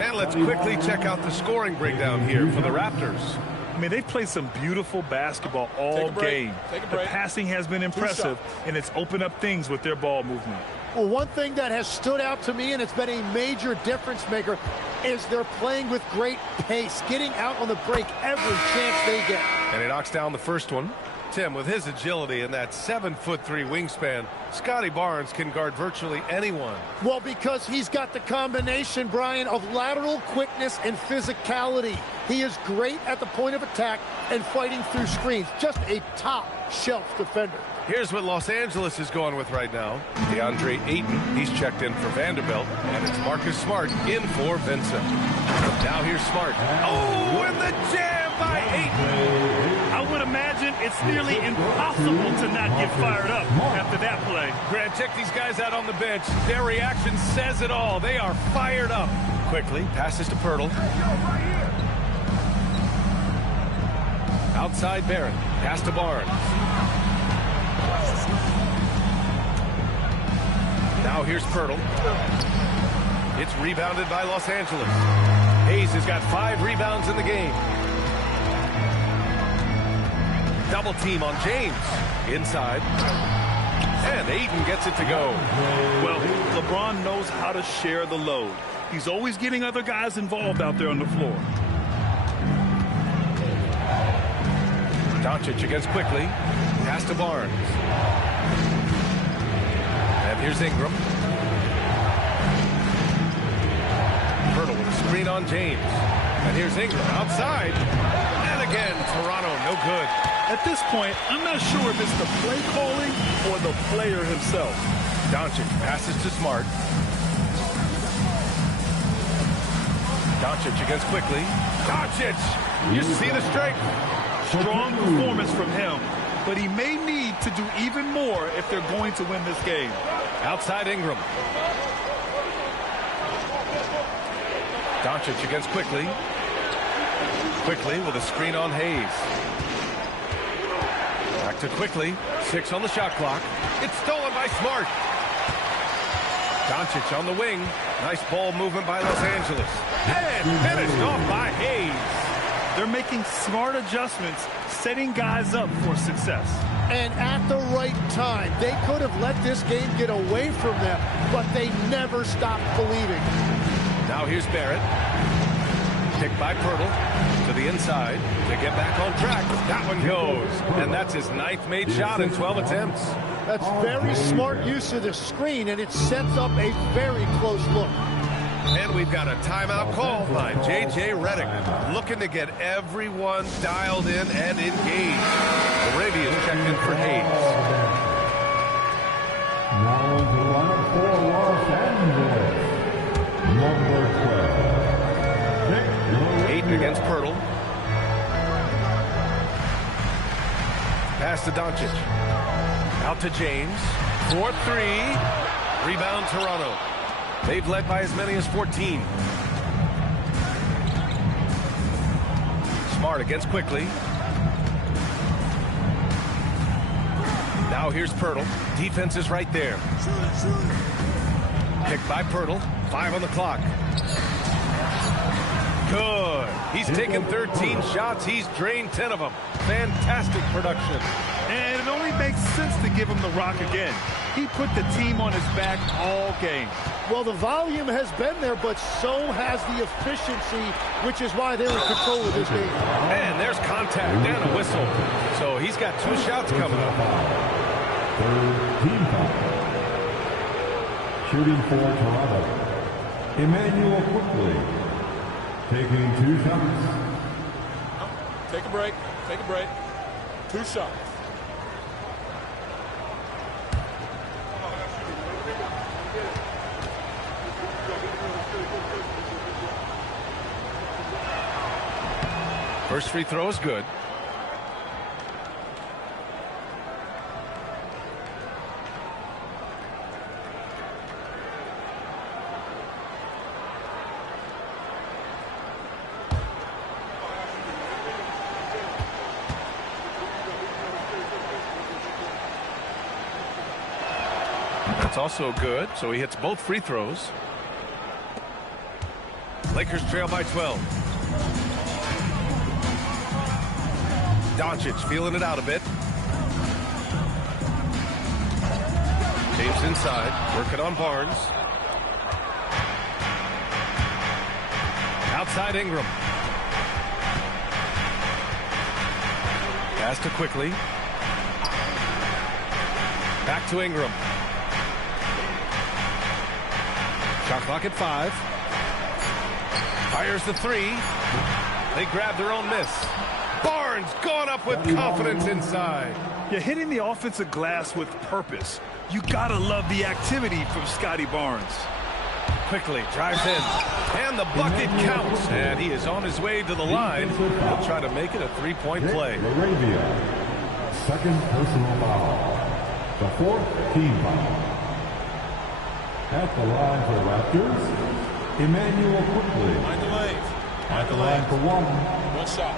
And let's quickly check out the scoring breakdown here for the Raptors. I mean, they've played some beautiful basketball all game. The passing has been impressive, and it's opened up things with their ball movement. Well, one thing that has stood out to me, and it's been a major difference maker, is they're playing with great pace, getting out on the break every chance they get. And he knocks down the first one. Tim, with his agility and that 7'3" wingspan, Scotty Barnes can guard virtually anyone. Well, because he's got the combination, Brian, of lateral quickness and physicality. He is great at the point of attack and fighting through screens. Just a top-shelf defender. Here's what Los Angeles is going with right now. DeAndre Ayton, he's checked in for Vanderbilt. And it's Marcus Smart in for Vincent. Now here's Smart. Oh, and the jam by Ayton. I would imagine it's nearly impossible to not get fired up after that play. Grant, check these guys out on the bench. Their reaction says it all. They are fired up. Quickly, passes to Pirtle. Outside Barron. Pass to Barnes. Now here's Pirtle. It's rebounded by Los Angeles. Hayes has got 5 rebounds in the game. Double team on James. Inside. And Ayton gets it to go. Well, LeBron knows how to share the load. He's always getting other guys involved out there on the floor. Doncic against quickly. Pass to Barnes. And here's Ingram. Pirtle with a screen on James. And here's Ingram outside. And again, Toronto, no good. At this point, I'm not sure if it's the play calling or the player himself. Doncic passes to Smart. Doncic against quickly. Doncic! You see the strength. Strong performance from him, but he may need to do even more if they're going to win this game. Outside Ingram. Doncic against quickly. Quickly with a screen on Hayes. Back to quickly. 6 on the shot clock. It's stolen by Smart. Doncic on the wing. Nice ball movement by Los Angeles. And finished off by Hayes. They're making smart adjustments, setting guys up for success. And at the right time, they could have let this game get away from them, but they never stopped believing. Now here's Barrett. Picked by Pirtle to the inside to get back on track. That one goes. And that's his 9th made shot in 12 attempts. That's very smart use of the screen, and it sets up a very close look. And we've got a timeout called by J.J. Redick, looking to get everyone dialed in and engaged. Arabia's checked in for Hayes. Now the lineup for Los Angeles. Number 12. Ayton against Pirtle. Pass to Doncic. Out to James. 4-3. Rebound Toronto. They've led by as many as 14. Smart against quickly. Now here's Pirtle. Defense is right there. Picked by Pirtle. 5 on the clock. Good. He's taken 13 shots. He's drained 10 of them. Fantastic production. And it only makes sense to give him the rock again. He put the team on his back all game. Well, the volume has been there, but so has the efficiency, which is why they're in control of this game. And there's contact and a whistle. So he's got 2 shots coming up. Third team foul. Shooting for Toronto. Emmanuel quickly. Taking 2 shots. Take a break. Take a break. 2 shots. First free throw is good. That's also good, so he hits both free throws. Lakers trail by 12. Doncic feeling it out a bit. James inside, working on Barnes. Outside Ingram. Pass to quickly. Back to Ingram. Shot clock at 5. Fires the 3. They grab their own miss. Barnes going up with confidence inside. You're hitting the offensive glass with purpose. You gotta love the activity from Scotty Barnes. Quickly drives in. And the bucket counts. And he is on his way to the line. He'll try to make it a 3-point play. Arabia. Second personal foul. The 4th team foul. At the line for Raptors, Emmanuel quickly. Mind the lane. At the line for 1. 1 shot.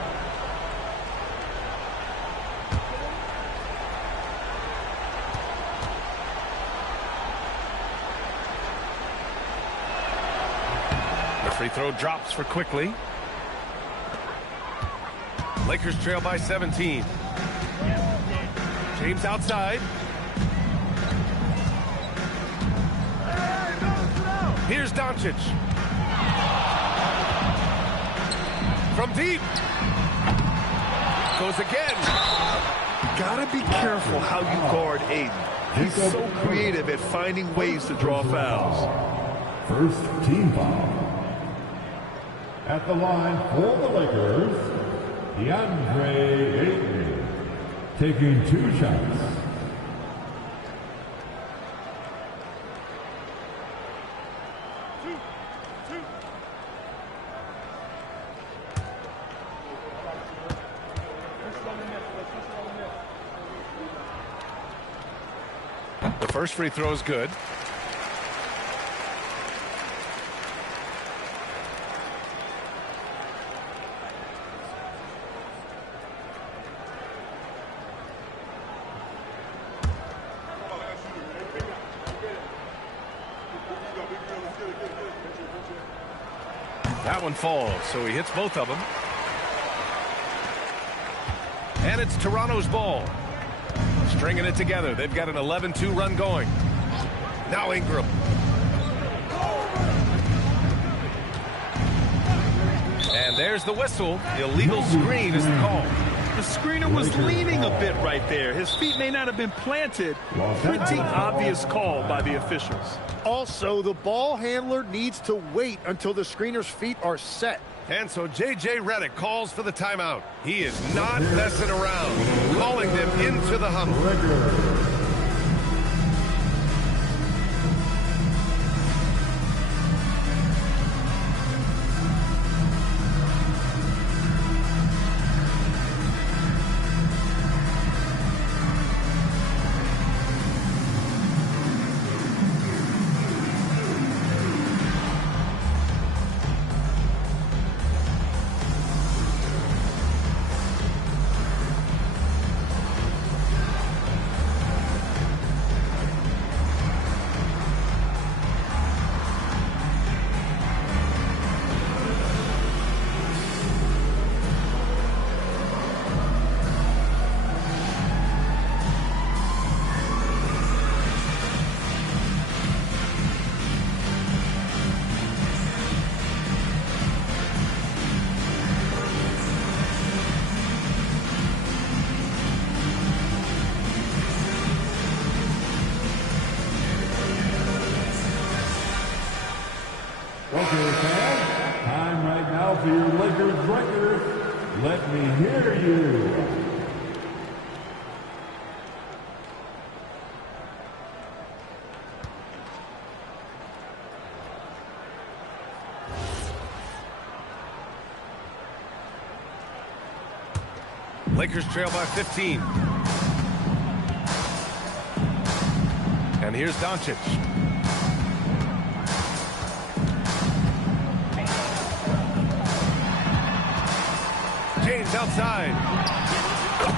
The free throw drops for quickly. Lakers trail by 17. James outside. Here's Doncic. From deep. Goes again. Gotta be careful how you guard Ayton. He's so creative at finding ways to draw fouls. First team foul. At the line for the Lakers, DeAndre Ayton. Taking 2 shots. The first free throw is good. That one falls, so he hits both of them. And it's Toronto's ball. Stringing it together. They've got an 11-2 run going. Now Ingram. And there's the whistle. Illegal screen is the call. The screener was leaning a bit right there. His feet may not have been planted. Pretty obvious call by the officials. Also, the ball handler needs to wait until the screener's feet are set. And so J.J. Redick calls for the timeout. He is not messing around, calling them into the huddle. Okay, fans, time right now for your Lakers record. Let me hear you. Lakers trail by 15. And here's Doncic. James outside.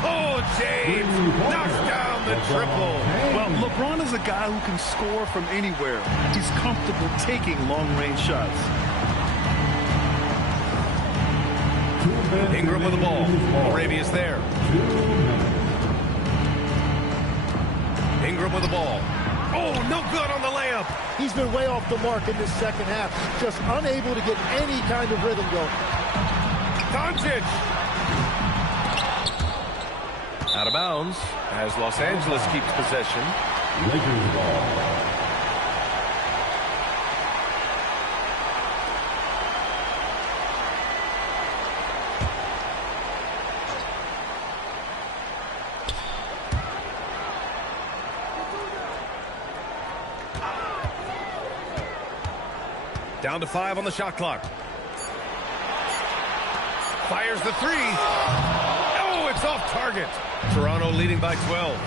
Oh, James knocks down the triple. Well, LeBron is a guy who can score from anywhere. He's comfortable taking long-range shots. Ingram with the ball. Arabia's there. Ingram with the ball. Oh, no good on the layup. He's been way off the mark in this second half. Just unable to get any kind of rhythm going. Doncic. Out of bounds as Los Angeles keeps possession. Lakers ball. Down to 5 on the shot clock. Fires the 3. Oh, it's off target. Toronto leading by 12.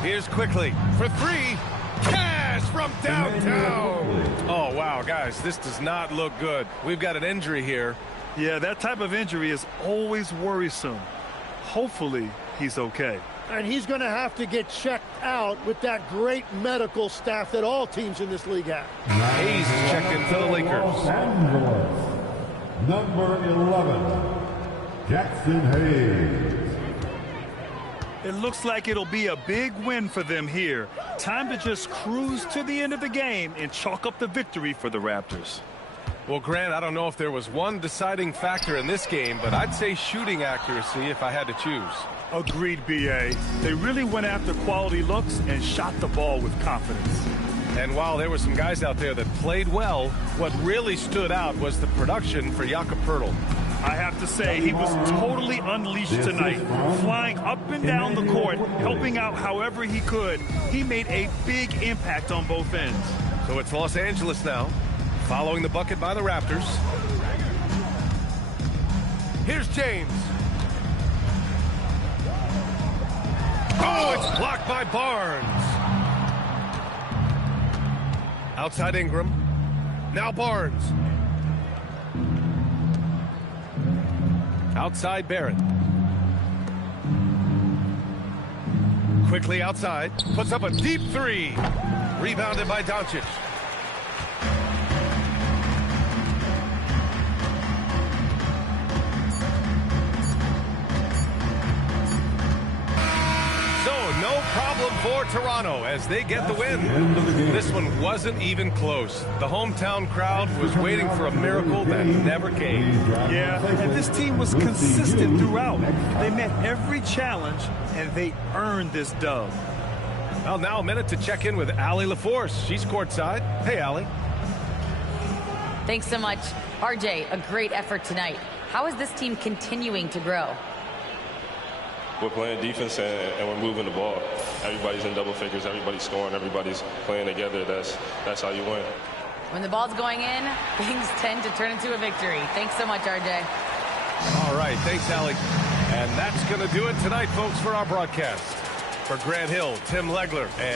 Here's quickly for 3. Cash from downtown. Oh, wow, guys, this does not look good. We've got an injury here. Yeah, that type of injury is always worrisome. Hopefully, he's okay. And he's going to have to get checked out with that great medical staff that all teams in this league have. Hayes is checked in for the Lakers. Los Angeles, number 11, Jackson Hayes. It looks like it'll be a big win for them here. Time to just cruise to the end of the game and chalk up the victory for the Raptors. Well, Grant, I don't know if there was one deciding factor in this game, but I'd say shooting accuracy if I had to choose. Agreed, B.A. They really went after quality looks and shot the ball with confidence. And while there were some guys out there that played well, what really stood out was the production for Jakob Poeltl. I have to say, he was totally unleashed tonight, flying up and down the court, helping out however he could. He made a big impact on both ends. So it's Los Angeles now, following the bucket by the Raptors. Here's James. Oh, it's blocked by Barnes. Outside Ingram. Now Barnes. Outside Barrett. Quickly outside. Puts up a deep three. Rebounded by Doncic. No problem for Toronto as they get the win. This one wasn't even close. The hometown crowd was waiting for a miracle that never came. Yeah, and this team was consistent throughout. They met every challenge, and they earned this dub. Well, now a minute to check in with Allie LaForce. She's courtside. Hey, Allie. Thanks so much. RJ, a great effort tonight. How is this team continuing to grow? We're playing defense and we're moving the ball. Everybody's in double figures. Everybody's scoring. Everybody's playing together. That's how you win. When the ball's going in, things tend to turn into a victory. Thanks so much, RJ. All right. Thanks, Allie. And that's going to do it tonight, folks, for our broadcast. For Grant Hill, Tim Legler, and